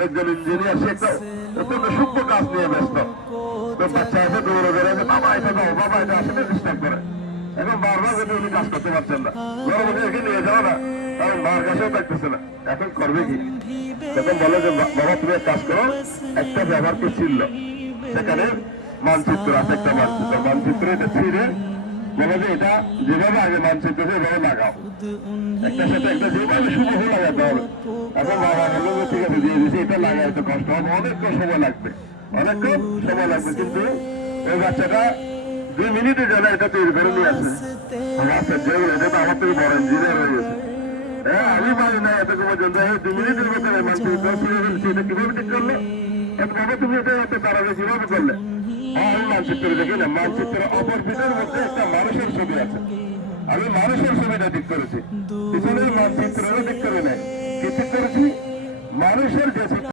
একজন ইঞ্জিনিয়ার, সে একটা অত্যন্ত সূক্ষ্ম কাজ নিয়ে ব্যস্ত। তো বাচ্চা এসে দৌড়ে বেড়াচ্ছে, বাবা এটা দাও, বাবা এটা আসলে ডিস্টার্ব করে। এখন বারবার যদি উনি কাজ করতে পারছেন না, গরমে একে নিয়ে যাও না, কারণ মার কাছেও থাকতেছে না। এখন করবে কি? তখন বলে যে বাবা তুমি এক কাজ করো, একটা ব্যবহারকে ছিল সেখানে মানচিত্র আছে, একটা মানচিত্র, মানচিত্র এটা ছিঁড়ে বলে যে এটা যেভাবে আগে মানচিত্র সেভাবে লাগাও, একটা সাথে একটা যেভাবে শুভ লাগাতে হবে। এখন বাবা বললো যে ঠিক আছে দিয়ে দিচ্ছি, এটা লাগাইতে কষ্ট হবে, অনেকক্ষণ সময় লাগবে, অনেকক্ষণ সময় লাগবে। কিন্তু ওই বাচ্চাটা 2 মিনিটের জন্য এটা তৈরি করে নিয়ে আসে। আচ্ছা যে এটা তো আমার থেকে বড় ইঞ্জিনিয়ার হয়ে গেছে। হ্যাঁ আমি পারি না এতটুকু পর্যন্ত, 2 মিনিটের ভিতরে মানচিত্র ছিঁড়ে ফেলছি, এটা কিভাবে ঠিক করলো? বাবা তুমি এটা এত তাড়াতাড়ি কিভাবে করলে? আমি মানচিত্র দেখি না, মানচিত্রের অপর পিঠের মধ্যে একটা মানুষের ছবি আছে, আমি মানুষের ছবিটা ঠিক করেছি, পিছনের মানচিত্রেরও ঠিক করে নাই। কি ঠিক করেছি? মানুষের যে